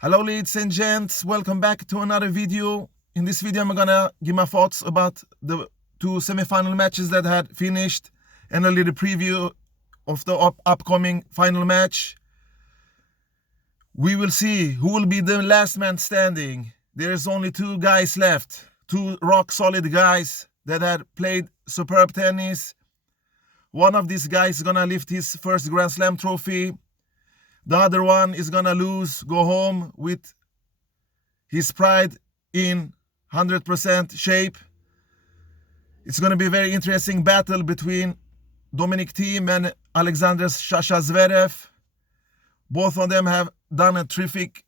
Hello ladies and gents, welcome back to another video. In this video I'm gonna give my thoughts about the two semi-final matches that had finished and a little preview of the upcoming final match. We will see who will be the last man standing. There's only two guys left, two rock solid guys that had played superb tennis. One of these guys is gonna lift his first Grand Slam trophy. The other one is gonna lose, go home with his pride in 100% shape. It's gonna be a very interesting battle between Dominic Thiem and Alexander Zverev. Both of them have done a terrific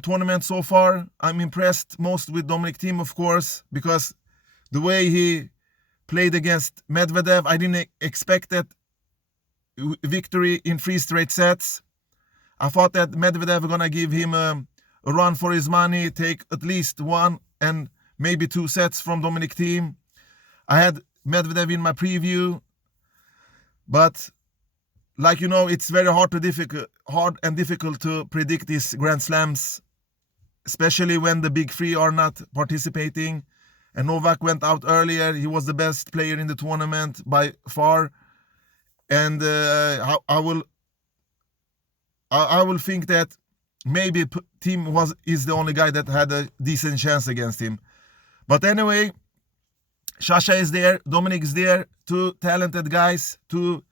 tournament so far. I'm impressed most with Dominic Thiem, of course, because the way he played against Medvedev, I didn't expect that victory in 3 straight sets. I thought that Medvedev was gonna give him a run for his money, take at least 1 and maybe 2 sets from Dominic Thiem. I had Medvedev in my preview, but like you know, it's very hard and difficult to predict these Grand Slams, especially when the big three are not participating. And Novak went out earlier. He was the best player in the tournament by far, and I will think that maybe Thiem is the only guy that had a decent chance against him. But anyway, Sasha is there, Dominic is there, two talented guys, two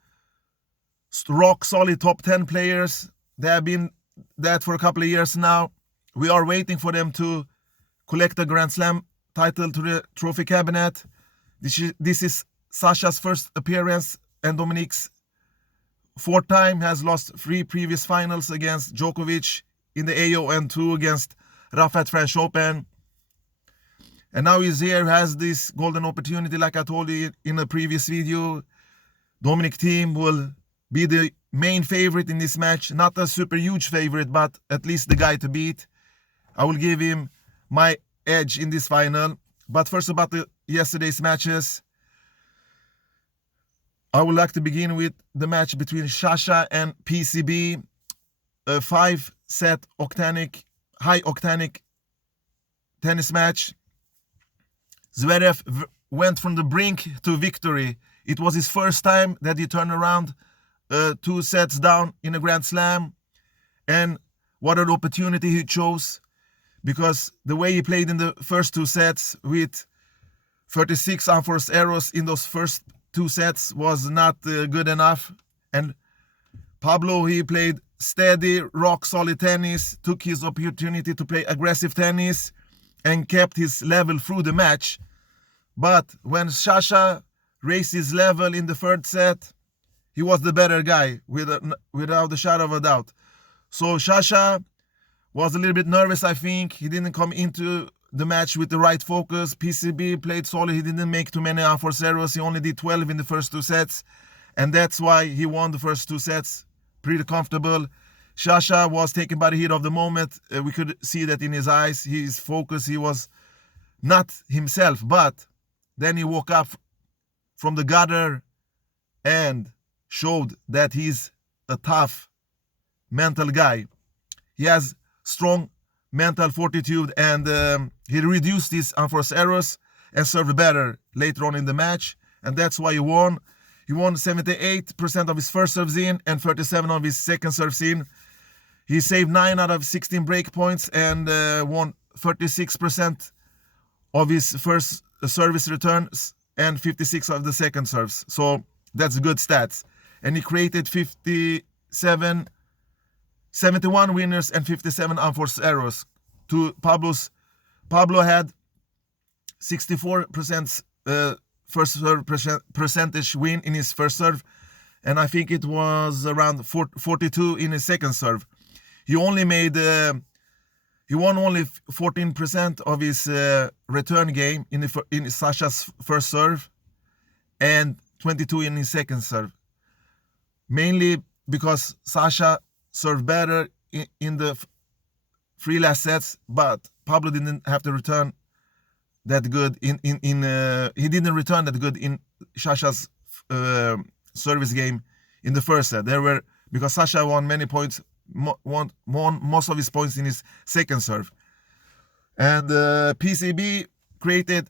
rock solid top 10 players. They have been that for a couple of years now. We are waiting for them to collect a Grand Slam title to the trophy cabinet. This is Sasha's first appearance and Dominic's 4th time. Has lost 3 previous finals against Djokovic in the AO and 2 against Rafa at French Open. And now he's here, has this golden opportunity, like I told you in a previous video. Dominic Thiem will be the main favorite in this match. Not a super huge favorite, but at least the guy to beat. I will give him my edge in this final. But first, about yesterday's matches. I would like to begin with the match between Sasha and PCB, a 5-set high octanic tennis match. Zverev went from the brink to victory. It was his first time that he turned around 2 sets down in a Grand Slam. And what an opportunity he chose, because the way he played in the first 2 sets with 36 unforced errors in those first 2 sets was not good enough. And Pablo, he played steady, rock solid tennis, took his opportunity to play aggressive tennis and kept his level through the match. But when Sasha raised his level in the 3rd set, he was the better guy without a shadow of a doubt. So Sasha was a little bit nervous, I think. He didn't come into the match with the right focus. PCB played solid. He didn't make too many unforced errors. He only did 12 in the first 2 sets. And that's why he won the first 2 sets. Pretty comfortable. Sasha was taken by the heat of the moment. We could see that in his eyes. His focus, he was not himself. But then he woke up from the gutter and showed that he's a tough mental guy. He has strong mental fortitude, and he reduced his unforced errors and served better later on in the match, and that's why he won. He won 78% of his first serves in and 37% of his second serves in. He saved 9 out of 16 break points and won 36% of his first service returns and 56 of the second serves. So that's good stats. And he created 71 winners and 57 unforced errors to Pablo's. Pablo had 64% first serve percentage win in his first serve, and I think it was around 42 in his second serve. He only made he won only 14% of his return game in Sasha's first serve and 22 in his second serve, mainly because Sasha served better in the 3 last sets, but Pablo didn't have to return that good he didn't return that good in Sasha's service game in the first set. Because Sasha won many points won most of his points in his second serve. And PCB created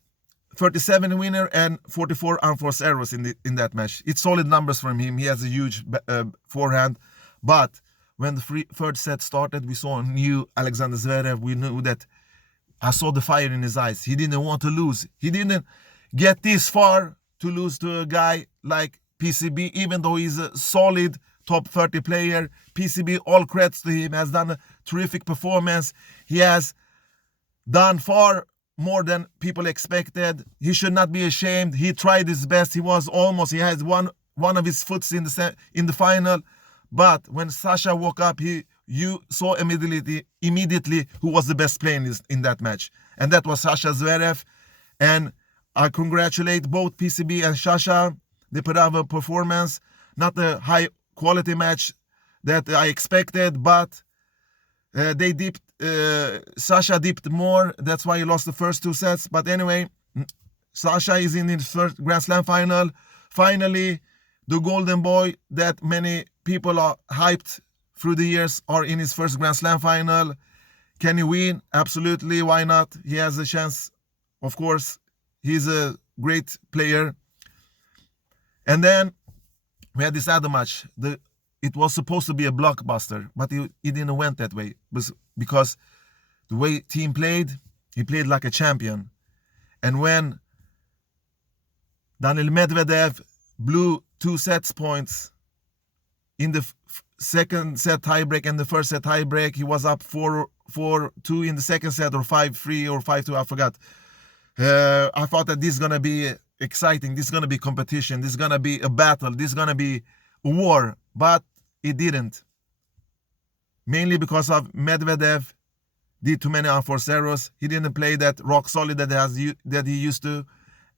37 winner and 44 unforced errors in that match. It's solid numbers from him. He has a huge forehand. But when the third set started, we saw a new Alexander Zverev. We knew that I saw the fire in his eyes. He didn't want to lose. He didn't get this far to lose to a guy like PCB, even though he's a solid top 30 player. PCB, all credits to him, has done a terrific performance. He has done far more than people expected. He should not be ashamed. He tried his best. He had one of his foots in the final. But when Sasha woke up, you saw immediately who was the best player in that match. And that was Sasha Zverev. And I congratulate both PCB and Sasha. They put up a performance, not a high quality match that I expected, but they dipped. Sasha dipped more. That's why he lost the first two sets. But anyway, Sasha is in his first Grand Slam final. Finally, the golden boy that many people are hyped through the years are in his first Grand Slam final. Can he win? Absolutely. Why not? He has a chance. Of course, he's a great player. And then we had this other match. It was supposed to be a blockbuster, but it didn't went that way. Because the way Thiem played, he played like a champion. And when Daniil Medvedev blew 2 sets points in the second set tiebreak and the first set tiebreak, he was up 4-2 in the second set, or 5-3 or 5-2, I forgot. I thought that this is going to be exciting, this is going to be competition, this is going to be a battle, this is going to be a war, but it didn't. Mainly because of Medvedev did too many unforced errors. He didn't play that rock solid that he used to.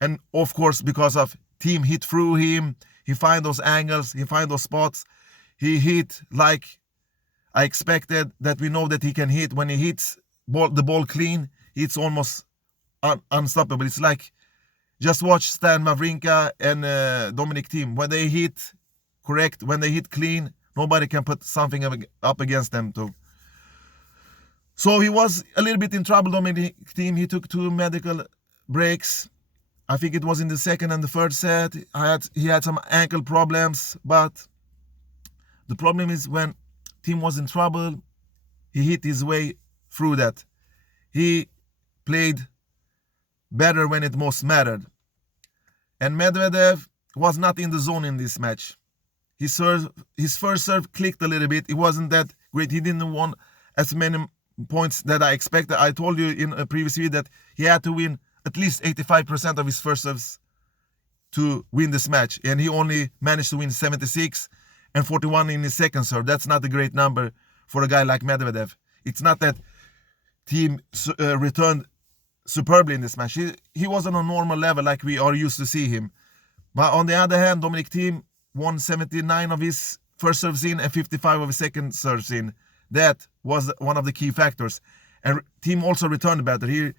And of course, because of Thiem hit through him, he find those angles, he find those spots. He hit like I expected, that we know that he can hit. When he hits the ball clean, it's almost unstoppable. It's like, just watch Stan Wawrinka and Dominic Thiem. When they hit correct, when they hit clean, nobody can put something up against them too. So he was a little bit in trouble, Dominic Thiem. He took 2 medical breaks. I think it was in the second and the third set. He had some ankle problems, but the problem is when Thiem was in trouble, he hit his way through that. He played better when it most mattered. And Medvedev was not in the zone in this match. His first serve clicked a little bit. It wasn't that great. He didn't win as many points that I expected. I told you in a previous video that he had to win at least 85% of his first serves to win this match. And he only managed to win 76 and 41 in his second serve. That's not a great number for a guy like Medvedev. It's not that Thiem returned superbly in this match. He was on a normal level like we are used to see him. But on the other hand, Dominic Thiem won 79 of his first serves in and 55 of his second serves in. That was one of the key factors. And Thiem also returned better. He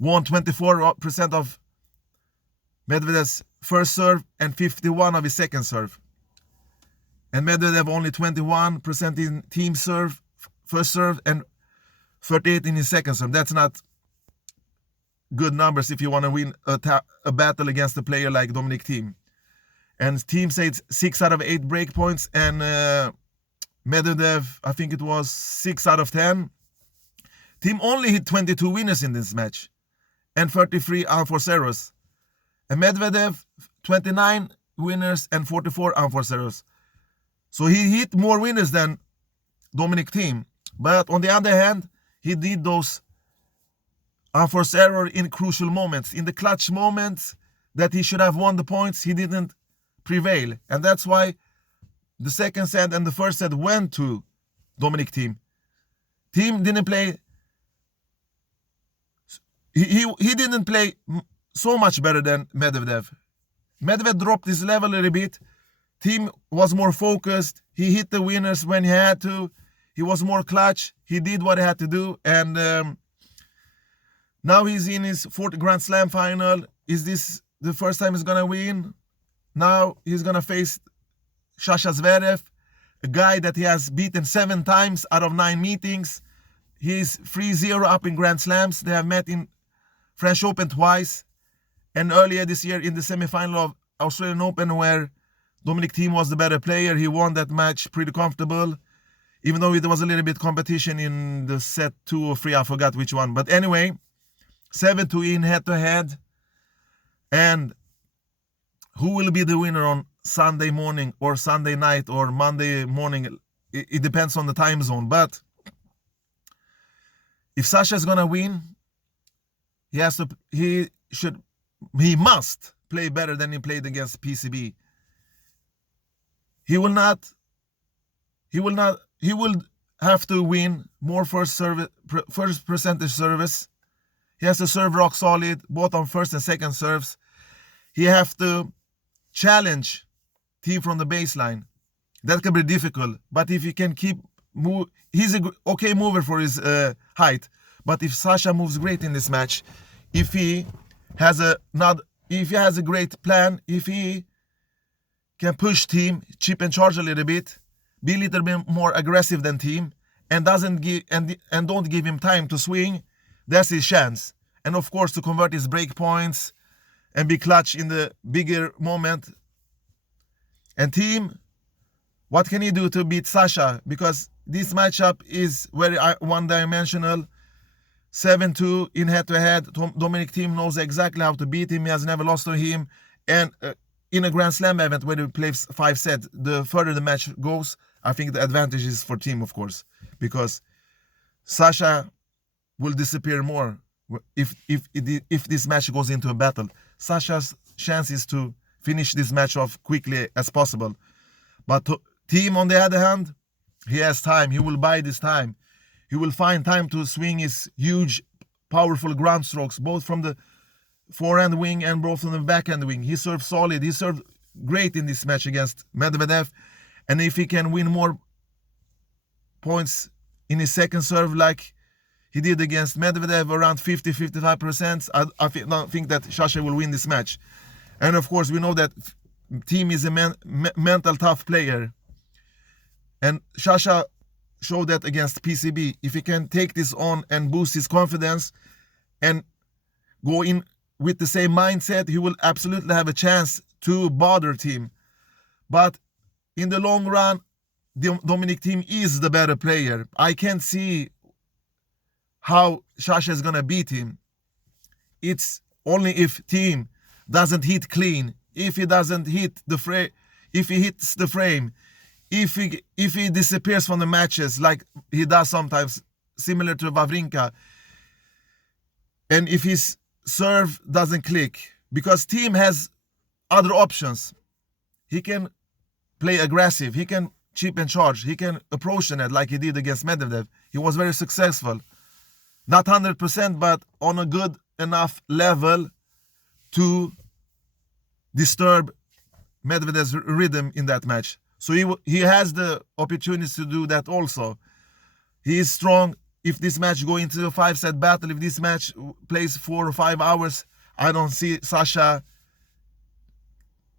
won 24% of Medvedev's first serve and 51 of his second serve. And Medvedev only 21% in Thiem's first serve and 38 in his second serve. That's not good numbers if you want to win a battle against a player like Dominic Thiem. And Thiem said 6 out of 8 break points, and Medvedev, I think it was 6 out of 10. Thiem only hit 22 winners in this match and 33 unforced errors. And Medvedev, 29 winners and 44 unforced errors. So he hit more winners than Dominic Thiem. But on the other hand, he did those unforced errors in crucial moments. In the clutch moments that he should have won the points, he didn't prevail. And that's why the second set and the first set went to Dominic Thiem. Thiem didn't play. He didn't play so much better than Medvedev. Medvedev dropped his level a little bit. Thiem was more focused. He hit the winners when he had to. He was more clutch. He did what he had to do. And now he's in his 4th Grand Slam final. Is this the first time he's going to win? Now he's going to face Sasha Zverev. a guy that he has beaten 7 times out of 9 meetings. He's 3-0 up in Grand Slams. They have met in French Open twice, and earlier this year in the semi-final of Australian Open, where Dominic Thiem was the better player, he won that match pretty comfortable, even though it was a little bit competition in the set 2 or 3, I forgot which one. But anyway, 7-2 in head-to-head. And who will be the winner on Sunday morning or Sunday night or Monday morning? It depends on the time zone. But if Sasha is gonna win, he must play better than he played against PCB. He will have to win more first percentage service. He has to serve rock solid, both on first and second serves. He has to challenge Thiem from the baseline. That can be difficult, but if he can he's an okay mover for his height. But if Sasha moves great in this match, if he has a great plan, if he can push Thiem, chip and charge a little bit, be a little bit more aggressive than Thiem, and don't give him time to swing, that's his chance. And of course, to convert his break points and be clutch in the bigger moment. And Thiem, what can he do to beat Sasha? Because this matchup is very one-dimensional. 7-2 in head-to-head. Dominic Thiem knows exactly how to beat him. He has never lost to him. And in a Grand Slam event where he plays 5 sets, the further the match goes, I think the advantage is for Thiem, of course, because Sasha will disappear more if this match goes into a battle. Sasha's chance is to finish this match off quickly as possible. But Thiem, on the other hand, he has time. He will buy this time. He will find time to swing his huge, powerful ground strokes, both from the forehand wing and both from the backhand wing. He served solid. He served great in this match against Medvedev. And if he can win more points in his second serve like he did against Medvedev, around 50-55%, I think that Sasha will win this match. And of course, we know that Thiem is a mental tough player. And Sasha showed that against PCB. If he can take this on and boost his confidence and go in with the same mindset, he will absolutely have a chance to bother Thiem. But in the long run, Dominic Thiem is the better player. I can't see how Sasha is going to beat him. It's only if Thiem doesn't hit clean, if he doesn't hit the frame, if he hits the frame, if he disappears from the matches like he does sometimes, similar to Wawrinka, and if his serve doesn't click, because Thiem has other options. He can play aggressive, he can chip and charge, he can approach the net like he did against Medvedev. He was very successful. Not 100%, but on a good enough level to disturb Medvedev's rhythm in that match. So he has the opportunity to do that also. He is strong. If this match go into a 5-set battle, if this match plays 4 or 5 hours, I don't see Sasha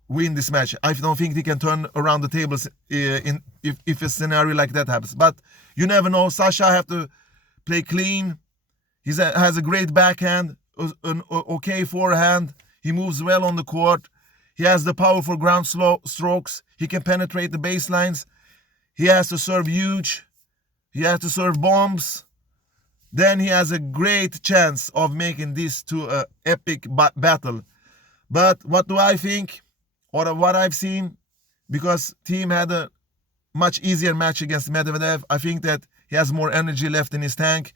win this match. I don't think he can turn around the tables if a scenario like that happens. But you never know. Sasha have to play clean. He has a great backhand, an okay forehand. He moves well on the court. He has the powerful ground strokes. He can penetrate the baselines. He has to serve huge. He has to serve bombs. Then he has a great chance of making this to an epic battle. But what do I think? Or what I've seen, because Thiem had a much easier match against Medvedev, I think that he has more energy left in his tank.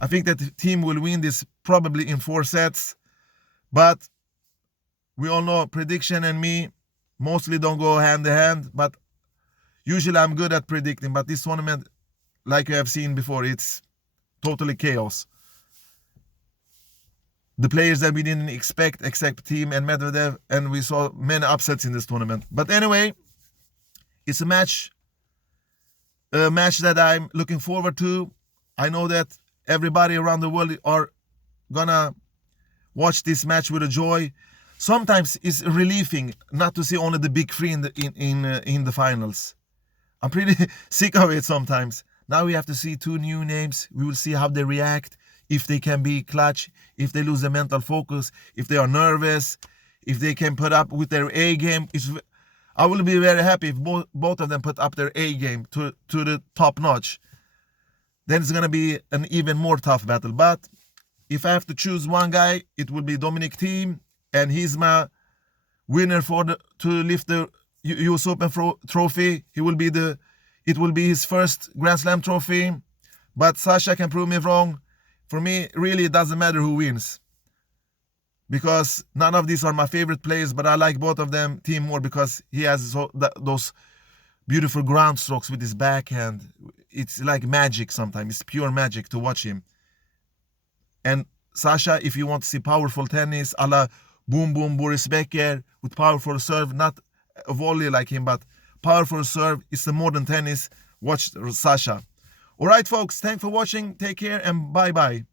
I think that Thiem will win this probably in 4 sets. But we all know prediction and me mostly don't go hand in hand. But usually I'm good at predicting. But this tournament, like you have seen before, it's totally chaos. The players that we didn't expect, except Thiem and Medvedev, and we saw many upsets in this tournament. But anyway, it's a match that I'm looking forward to. I know that everybody around the world are gonna watch this match with a joy. Sometimes it's relieving not to see only the big three in the finals. I'm pretty sick of it sometimes. Now we have to see two new names. We will see how they react, if they can be clutch, if they lose their mental focus, if they are nervous, if they can put up with their A game. I will be very happy if both of them put up their A game to the top notch. Then it's going to be an even more tough battle. But if I have to choose one guy, it will be Dominic Thiem, and he's my winner to lift the US Open trophy. It will be his first Grand Slam trophy. But Sasha can prove me wrong. For me, really, it doesn't matter who wins, because none of these are my favorite players, but I like both of them. Thiem more because he has those beautiful ground strokes with his backhand. It's like magic sometimes. It's pure magic to watch him. And Sasha, if you want to see powerful tennis, a la boom boom Boris Becker, with powerful serve, not a volley like him, but powerful serve, it's the modern tennis. Watch Sasha. All right, folks, thanks for watching. Take care and bye-bye.